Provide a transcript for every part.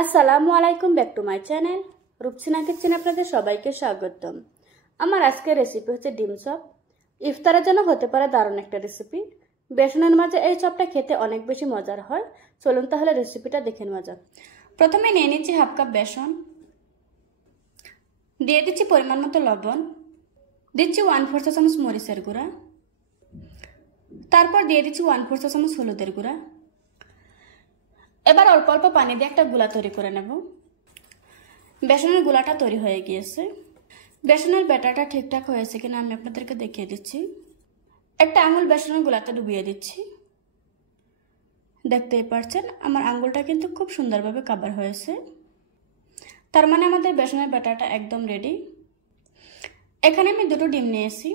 আসসালামু আলাইকুম, back to my channel Rupsina কিচেনে আপনাদের সবাইকে স্বাগতম। আমার আজকের রেসিপি হচ্ছে ডিম চপ। ইফতারের জন্য হতে পারে দারুণ একটা রেসিপি। বেসনের মাঝে এই চপটা খেতে অনেক বেশি মজার হয়। চলুন তাহলে রেসিপিটা দেখে নেওয়া যাক। প্রথমে নিয়ে নিচ্ছি হাফ কাপ বেসন, দিয়ে দিচ্ছি পরিমাণ মতো লবণ, দিচ্ছি 1/4 চা চামচ মরিচের গুঁড়া, তারপর দিয়ে দিচ্ছি 1/4 চা চামচ হলুদের গুঁড়া। এবার অল্প অল্প পানি দিয়ে একটা গুলা তৈরি করে নেব। বেসনের গুলাটা তৈরি হয়ে গিয়েছে। বেসনের ব্যাটারটা ঠিকঠাক হয়েছে কিনা আমি আপনাদেরকে দেখিয়ে দিচ্ছি। একটা আঙুল বেসনের গুলাতে ডুবিয়ে দিচ্ছি। দেখতেই পাচ্ছেন আমার আঙুলটা কিন্তু খুব সুন্দরভাবে কভার হয়েছে। তার মানে আমাদের বেসনের ব্যাটারটা একদম রেডি। এখানে আমি দুটো ডিম নিয়েছি।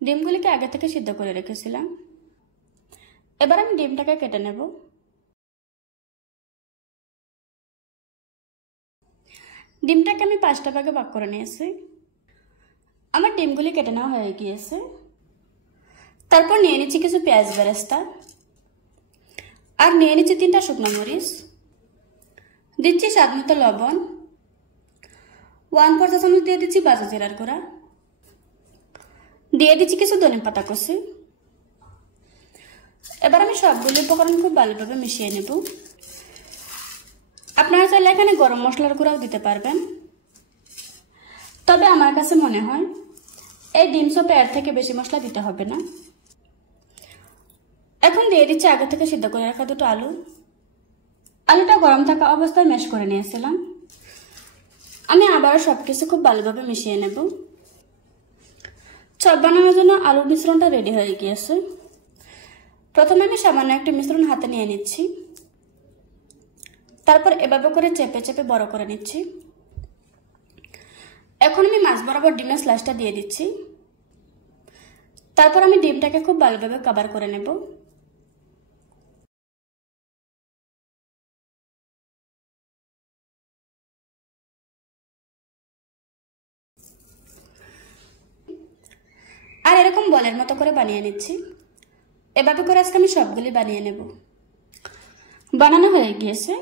ডিমগুলিকে আগে থেকে সিদ্ধ করে রেখেছিলাম। এবার আমি ডিমটাকে কেটে নেব। ডিমটাকে আমি 5টা ভাগে ভাগ করে নিয়েছি। আমার ডিমগুলি কেটে নেওয়া হয়ে গিয়েছে। তারপর নিয়ে নিচ্ছি কিছু পেঁয়াজ বেরেস্তা, আর নিয়ে নিচ্ছি 3টা শুকনো মরিচ, দিচ্ছি স্বাদ মতো লবণ, 1/4 চা চামচ দিয়ে দিচ্ছি ভাজা জিরার গুঁড়া, দিয়ে দিচ্ছি কিছু ধনে পাতা কুচি। এবার আমি সবগুলি উপকরণ খুব ভালোভাবে মিশিয়ে নেব। আপনারা চাইলে এখানে গরম মশলার গুঁড়াও দিতে পারবেন, তবে আমার কাছে মনে হয় এই ডিম চপে এর থেকে বেশি মশলা দিতে হবে না। এখন দিয়ে দিচ্ছি আগে থেকে সিদ্ধ করে রাখা দুটো আলু। আলুটা গরম থাকা অবস্থায় ম্যাশ করে নিয়েছিলাম। আমি আবারও সবকিছু খুব ভালোভাবে মিশিয়ে নেব। চপ বানানোর জন্য আলুর মিশ্রণটা রেডি হয়ে গিয়েছে। প্রথমে আমি সামান্য একটু মিশ্রণ হাতে নিয়ে নিচ্ছি, তারপর এভাবে করে চেপে চেপে বড় করে নিচ্ছি। এখন আমি মাছ বরাবর ডিমের স্লাইসটা দিয়ে দিচ্ছি। তারপর আমি ডিমটাকে খুব ভালোভাবে কভার করে নেব। আর এরকম বলের মতো করে বানিয়ে নিচ্ছি। এভাবে করে আজকে আমি সবগুলি বানিয়ে নেব। বানানো হয়ে গিয়েছে।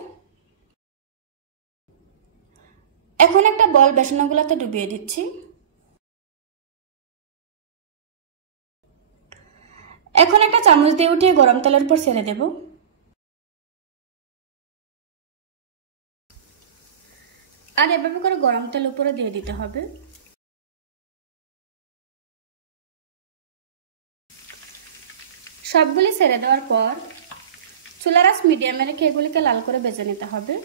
এখন একটা বল বেসনগুলোতে ডুবিয়ে দিচ্ছি। এখন একটা চামচ দিয়ে উঠিয়ে গরম তেলের উপর ছেড়ে দেব। আর এভাবে করে গরম তেল উপরে দিয়ে দিতে হবে। সবগুলি ছেড়ে দেওয়ার পর চুলার আঁচ মিডিয়ামে রেখে এগুলিকে লাল করে ভেজে নিতে হবে।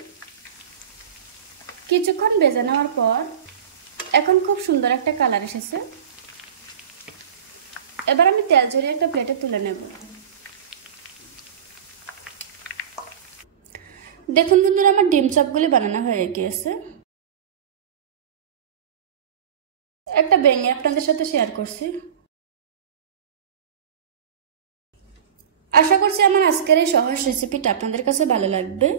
কিছুক্ষণ ভেজে নেওয়ার পর এখন খুব সুন্দর একটা কালার এসেছে। এবার আমি তেল ঝরিয়ে একটা প্লেটে তুলে নেব। দেখুন বন্ধুরা, আমার ডিম চপগুলি বানানো হয়ে গিয়েছে। একটা ভেঙে আপনাদের সাথে শেয়ার করছি। আশা করছি আমার আজকের এই সহজ রেসিপিটা আপনাদের কাছে ভালো লাগবে।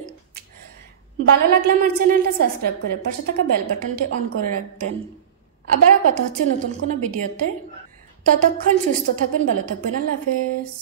ভালো লাগলে আমার চ্যানেলটা সাবস্ক্রাইব করে পাশে থাকা বেল বাটনটি অন করে রাখবেন। আবারও কথা হচ্ছে নতুন কোনো ভিডিওতে। ততক্ষণ সুস্থ থাকবেন, ভালো থাকবেন। আল্লাহ হাফেজ।